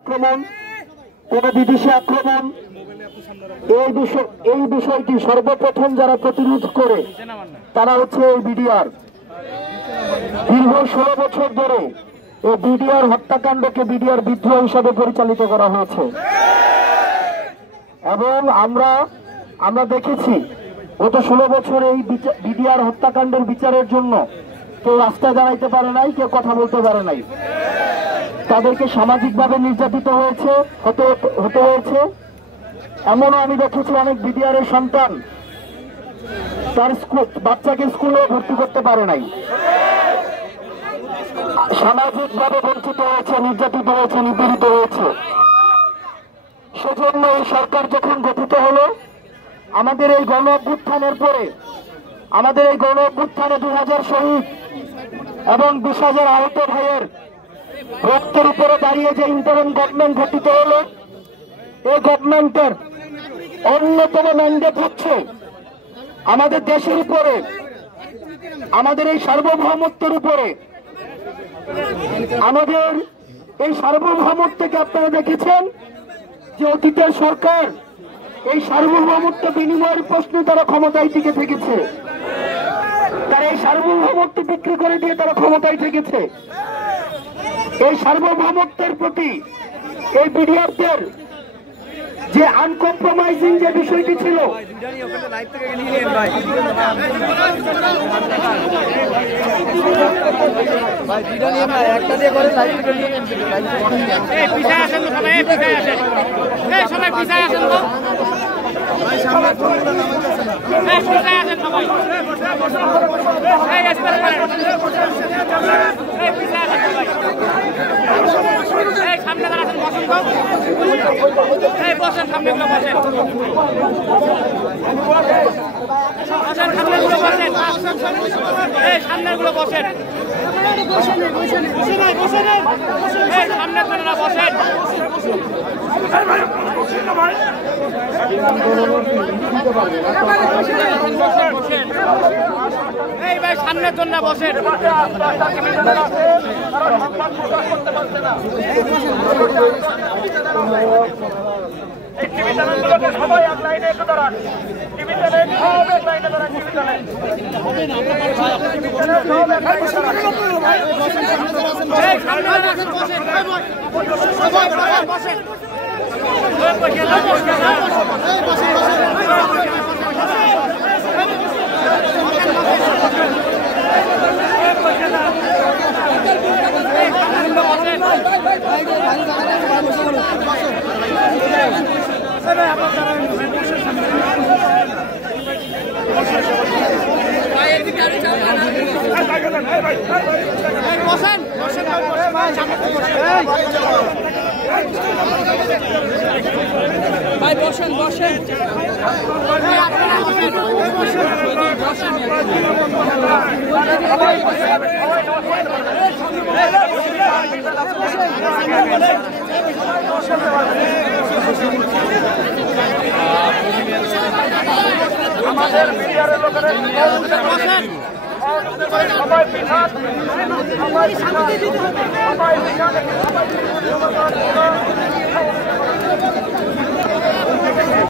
আক্রমণ, কোন বিদেশি আক্রমণ, এই বিষয়টি সর্বপ্রথম যারা প্রতিরোধ করে তারা হচ্ছে এই বিডিআর। দীর্ঘ 16 বছর ধরে এই বিডিআর হত্যাকাণ্ডকে বিডিআর বিদ্রোহ হিসাবে পরিচালিত করা হয়েছে এবং আমরা দেখেছি গত 16 বছর এই বিডিআর হত্যাকাণ্ডের বিচারের জন্য কেউ রাস্তায় দাঁড়াইতে পারে নাই, কেউ কথা বলতে পারে নাই। তাদেরকে সামাজিকভাবে নির্যাতিত হতে হয়েছে। এমনও আমি দেখেছি অনেক বিডিআরের সন্তান তার বাচ্চাকে স্কুলে ভর্তি করতে পারে নাই, সামাজিকভাবে বঞ্চিত হয়েছে, নির্যাতিত হয়েছে, নিপীড়িত হয়েছে। সেজন্য এই সরকার যখন গঠিত হলো, আমাদের এই গণ অভ্যুত্থানের পরে, আমাদের এই গণ অভ্যুত্থানে 2000 শহীদ এবং 20,000 আহত ভাইয়ের রক্তের উপরে দাঁড়িয়ে যে ইন্টারিম গভর্নমেন্ট গঠিত হলো, এই গভর্নমেন্টের অন্যতম ম্যান্ডেট হচ্ছে আমাদের দেশের উপরে, আমাদের এই সার্বভৌমত্বের উপরে, আমাদের এই সার্বভৌমত্বকে আপনারা দেখেছেন যে অতীতের সরকার এই সার্বভৌমত্ব বিনিময়ের প্রশ্নে তারা ক্ষমতায় টিকে থেকেছে, তারা এই সার্বভৌমত্ব বিক্রি করে দিয়ে তারা ক্ষমতায় থেকেছে। এই সার্বভৌমত্বের প্রতি এই বিডিআরদের যে আনকম্প্রোমাইজিং যে বিষয়টি ছিল, সামনের জন্য বসেন। সবাই এক লাইনে একটু দাঁড়ান, টিভি চ্যানেল সব এক লাইনে দাঁড়ান, টিভি চ্যানেল ভাই বসেন বসেন আমাদের মিডিয়ার লোকেরা সবাই পিছান, সবাই পিছান।